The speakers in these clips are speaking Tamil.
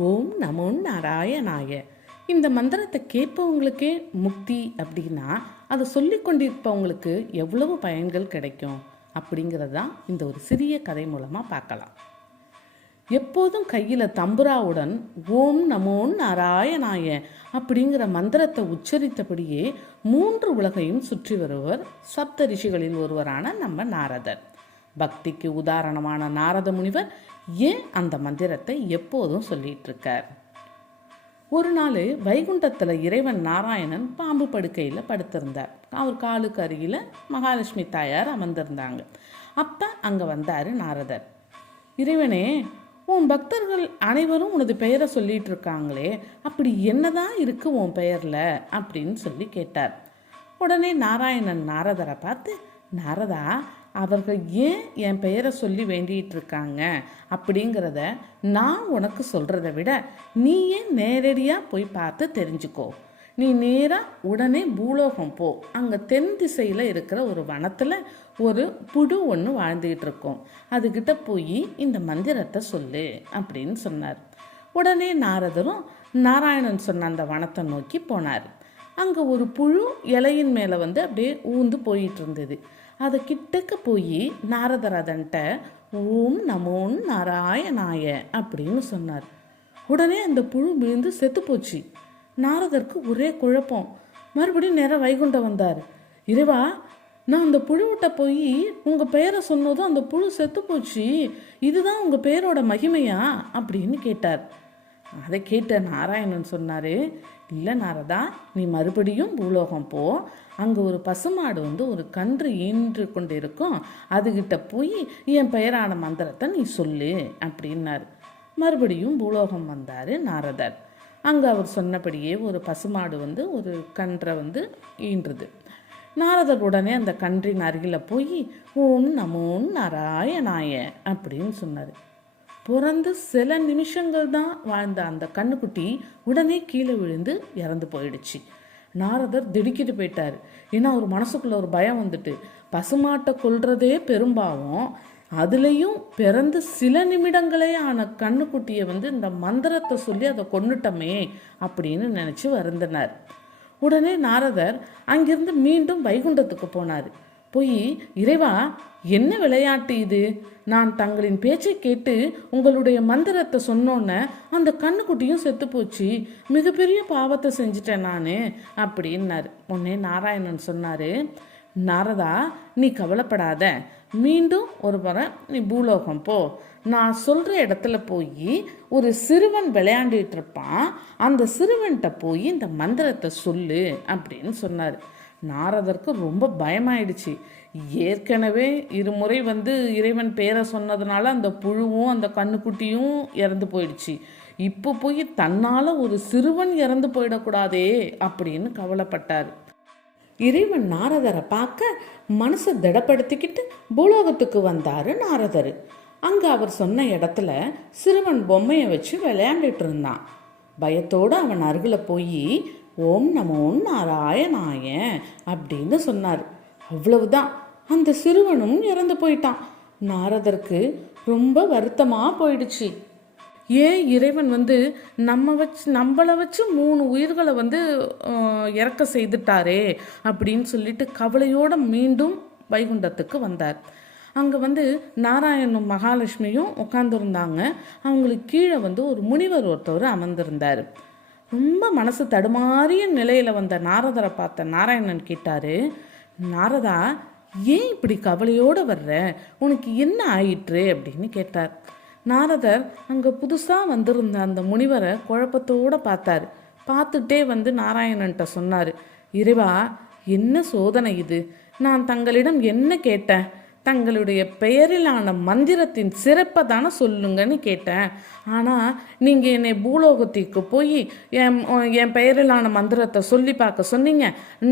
ஓம் நமோ நாராயணாய. இந்த மந்திரத்தை கேட்பவங்களுக்கே முக்தி அப்படின்னா அதை சொல்லி கொண்டிருப்பவங்களுக்கு எவ்வளவு பயன்கள் கிடைக்கும் அப்படிங்கிறது தான் இந்த ஒரு சிறிய கதை மூலமாக பார்க்கலாம். எப்போதும் கையில் தம்புராவுடன் ஓம் நமோ நாராயணாய அப்படிங்கிற மந்திரத்தை உச்சரித்தபடியே 3 உலகையும் சுற்றி வருவர் சப்த ரிஷிகளில் ஒருவரான நம்ம நாரதர். பக்திக்கு உதாரணமான நாரத முனிவர் ஏன் அந்த மந்திரத்தை எப்போதும் சொல்லிட்டு இருக்கார்? ஒரு நாள் வைகுண்டத்தில் இறைவன் நாராயணன் பாம்பு படுக்கையில் படுத்திருந்தார். அவர் காலுக்கு அருகில் மகாலட்சுமி தாயார் அமர்ந்திருந்தாங்க. அப்போ அங்கே வந்தார் நாரதர். இறைவனே, உன் பக்தர்கள் அனைவரும் உனது பெயரை சொல்லிட்டு இருக்காங்களே, அப்படி என்னதான் இருக்கு உன் பெயரில் அப்படின்னு சொல்லி கேட்டார். உடனே நாராயணன் நாரதரை பார்த்து, நாரதா, அவர்கள் ஏன் என் பெயரை சொல்லி வேண்டிகிட்டு இருக்காங்க அப்படிங்கிறத நான் உனக்கு சொல்கிறத விட நீயே நேரடியாக போய் பார்த்து தெரிஞ்சுக்கோ. நீ நேராக உடனே பூலோகம் போ. அங்கே தென் திசையில் இருக்கிற ஒரு வனத்தில் ஒரு புழு ஒன்று வாழ்ந்துக்கிட்டு இருக்கோம். அதுக்கிட்ட போய் இந்த மந்திரத்தை சொல்லு அப்படின்னு சொன்னார். உடனே நாரதரும் நாராயணன் சொன்ன அந்த வனத்தை நோக்கி போனார். அங்கே ஒரு புழு இலையின் மேலே அப்படியே ஊந்து போயிட்டு இருந்தது. அதை கிட்டக்க போய் நாரதர் அதன்ட்ட ஓம் நமோ நாராயணாய அப்படின்னு சொன்னார். உடனே அந்த புழு விழுந்து செத்து போச்சு. நாரதருக்கு ஒரே குழப்பம். மறுபடியும் நேரம் வைகுண்டம் வந்தார். இறைவா, நான் அந்த புழுவிட்ட போய் உங்கள் பெயரை சொன்னதும் அந்த புழு செத்து போச்சு, இதுதான் உங்கள் பெயரோட மகிமையா அப்படின்னு கேட்டார். அதை கேட்ட நாராயணன் சொன்னார், இல்லை நாரதா, நீ மறுபடியும் பூலோகம் போ. அங்கே ஒரு பசுமாடு ஒரு கன்று ஈன்று கொண்டு இருக்கும். அதுகிட்ட போய் என் பெயரான மந்திரத்தை நீ சொல்லு அப்படின்னார். மறுபடியும் பூலோகம் வந்தார் நாரதர். அங்கே அவர் சொன்னபடியே ஒரு பசுமாடு ஒரு கன்றை ஈன்றுது. நாரதர் உடனே அந்த கன்றின் அருகில் போய் ஓம் நமோ நாராயணாய அப்படின்னு சொன்னார். பிறந்து சில நிமிஷங்கள் தான் வாழ்ந்த அந்த கண்ணுக்குட்டி உடனே கீழே விழுந்து இறந்து போயிடுச்சு. நாரதர் திடுக்கிட்டு போயிட்டார். ஏன்னா ஒரு மனசுக்குள்ள ஒரு பயம் வந்துட்டு, பசுமாட்டை கொல்றதே பெரும்பாவம், அதுலேயும் பிறந்து சில நிமிடங்களே ஆன கண்ணுக்குட்டியை இந்த மந்திரத்தை சொல்லி அதை கொன்னுட்டமே அப்படின்னு நினச்சி வருந்தினார். உடனே நாரதர் அங்கிருந்து மீண்டும் வைகுண்டத்துக்கு போனார். போய், இறைவா, என்ன விளையாட்டு இது? நான் தங்களின் பேச்சை கேட்டு உங்களுடைய மந்திரத்தை சொன்னோன்னே அந்த கண்ணுக்குட்டியும் செத்து போச்சு. மிகப்பெரிய பாவத்தை செஞ்சிட்டேன் நான் அப்படின்னாரு. உடனே நாராயணன் சொன்னார், நாரதா, நீ கவலைப்படாத. மீண்டும் ஒரு முறை நீ பூலோகம் போ. நான் சொல்கிற இடத்துல போய் ஒரு சிறுவன் விளையாண்டுட்டு இருப்பான். அந்த சிறுவன்கிட்ட போய் இந்த மந்திரத்தை சொல்லு அப்படின்னு சொன்னார். நாரதருக்கு ரொம்ப பயமாயிடுச்சு. ஏற்கனவே இருமுறை இறைவன் பேரை சொன்னதுனால அந்த புழுவும் அந்த கண்ணுக்குட்டியும் இறந்து போயிடுச்சு. இப்போ போய் தன்னால் ஒரு சிறுவன் இறந்து போயிடக்கூடாதே அப்படின்னு கவலைப்பட்டார். இறைவன் நாரதரை பார்க்க மனசை திடப்படுத்திக்கிட்டு பூலோகத்துக்கு வந்தார் நாரதர். அங்கே அவர் சொன்ன இடத்துல சிறுவன் பொம்மையை வச்சு விளையாண்டுட்டு இருந்தான். பயத்தோடு அவன் அருகில் போய் ஓம் நமோ நாராயணாய அப்படின்னு சொன்னார். அவ்வளவுதான், அந்த சிறுவனும் இறந்து போயிட்டான். நாரதருக்கு ரொம்ப வருத்தமாக போயிடுச்சு. ஏன் இறைவன் நம்மளை வச்சு 3 உயிர்களை இறக்க செய்துட்டாரே அப்படின்னு சொல்லிட்டு கவலையோடு மீண்டும் வைகுண்டத்துக்கு வந்தார். அங்கே நாராயணும் மகாலட்சுமியும் உட்காந்துருந்தாங்க. அவங்களுக்கு கீழே ஒரு முனிவர் ஒருத்தவர் அமர்ந்திருந்தார். ரொம்ப மனசு தடுமாறிய நிலையில் வந்த நாரதரை பார்த்த நாராயணன் கேட்டார், நாரதா, ஏன் இப்படி கவலையோடு வர்ற? உனக்கு என்ன ஆயிற்று அப்படின்னு கேட்டார். நாரதர் அங்கே புதுசாக வந்திருந்த அந்த முனிவரை குழப்பத்தோடு பார்த்தார். பார்த்துட்டே நாராயணன்ட்ட சொன்னார், இறைவா, என்ன சோதனை இது? நான் தங்களிடம் என்ன கேட்டேன்? தங்களுடைய பெயரிலான மந்திரத்தின் சிறப்பை தானே சொல்லுங்கன்னு கேட்டேன். ஆனால் நீங்கள் என்னை பூலோகத்திற்கு போய் என் பெயரிலான மந்திரத்தை சொல்லி பார்க்க சொன்னீங்க.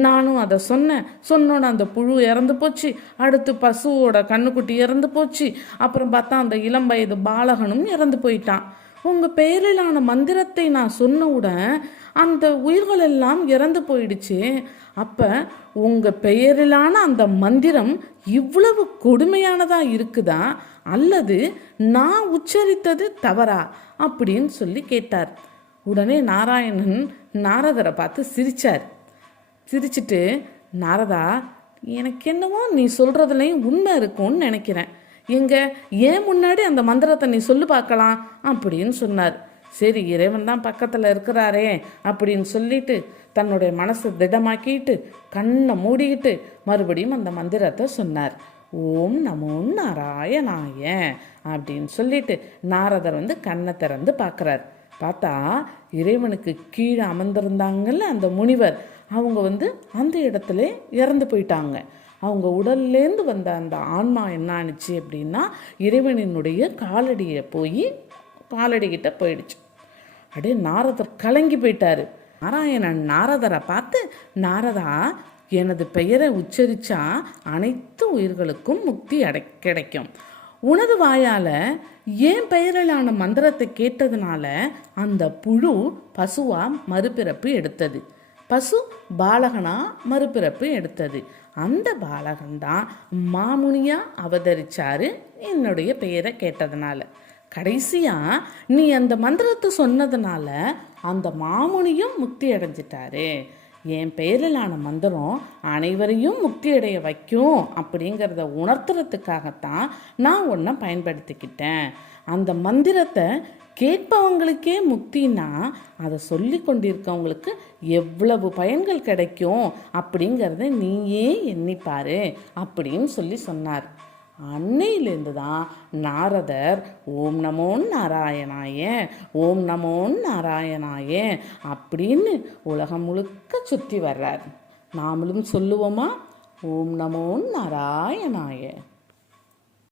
நானும் அதை சொன்னோன்னு அந்த புழு இறந்து போச்சு. அடுத்து பசுவோட கண்ணுக்குட்டி இறந்து போச்சு. அப்புறம் பார்த்தா அந்த இளம் வயது பாலகனும் இறந்து போயிட்டான். உங்கள் பெயரிலான மந்திரத்தை நான் சொன்னவுடன் அந்த உயிர்கள் எல்லாம் இறந்து போயிடுச்சு. அப்போ உங்கள் பெயரிலான அந்த மந்திரம் இவ்வளவு கொடுமையானதாக இருக்குதா, அல்லது நான் உச்சரித்தது தவறா அப்படின்னு சொல்லி கேட்டார். உடனே நாராயணன் நாரதரை பார்த்து சிரிச்சார். சிரிச்சிட்டு, நாரதா, எனக்கு என்னவோ நீ சொல்கிறதுலையும் உண்மை இருக்கும்னு நினைக்கிறேன். ஏன் முன்னாடி அந்த மந்திரத்தை நீ சொல்லி பார்க்கலாம் அப்படின்னு சொன்னார். சரி, இறைவன் தான் பக்கத்தில் இருக்கிறாரே அப்படின்னு சொல்லிட்டு தன்னுடைய மனசை திடமாக்கிட்டு கண்ணை மூடிக்கிட்டு மறுபடியும் அந்த மந்திரத்தை சொன்னார். ஓம் நமோ நாராயணாய அப்படின்னு சொல்லிட்டு நாரதர் கண்ணை திறந்து பார்க்குறார். பார்த்தா இறைவனுக்கு கீழே அமர்ந்திருந்தாங்கல்ல அந்த முனிவர், அவங்க அந்த இடத்துல இறந்து போயிட்டாங்க. அவங்க உடல்லேருந்து வந்த அந்த ஆன்மா என்ன ஆணுச்சு அப்படின்னா இறைவனினுடைய காலடிக்கிட்ட போயிடுச்சு. அப்படியே நாரதர் கலங்கி போயிட்டாரு. நாராயணன் நாரதரை பார்த்து, நாரதா, எனது பெயரை உச்சரித்தா அனைத்து உயிர்களுக்கும் முக்தி கிடைக்கும். உனது வாயால் என் பெயரிலான மந்திரத்தை கேட்டதுனால அந்த புழு பசுவா மறுபிறப்பு எடுத்தது, பசு பாலகனா மறுபிறப்பு எடுத்தது. அந்த பாலகன்தான் மாமுனியா அவதரிச்சாரு என்னுடைய பெயரை கேட்டதுனால. கடைசியா நீ அந்த மந்திரத்தை சொன்னதுனால அந்த மாமுனியும் முக்தி அடைஞ்சிட்டாரு. என் பெயரிலான மந்திரம் அனைவரையும் முக்தி அடைய வைக்கும் அப்படிங்கிறத உணர்த்துறதுக்காகத்தான் நான் உன்னை பயன்படுத்திக்கிட்டேன். அந்த மந்திரத்தை கேட்பவங்களுக்கே முக்தினா அதை சொல்லி கொண்டிருக்கவங்களுக்கு எவ்வளவு பயன்கள் கிடைக்கும் அப்படிங்கிறத நீயே எண்ணிப்பாரு அப்படின்னு சொல்லி சொன்னார். அன்னையிலேருந்து தான் நாரதர் ஓம் நமோ நாராயணாய, ஓம் நமோ நாராயணாய அப்படின்னு உலகம் முழுக்க சுற்றி வர்றார். நாமளும் சொல்லுவோமா? ஓம் நமோ நாராயணாய.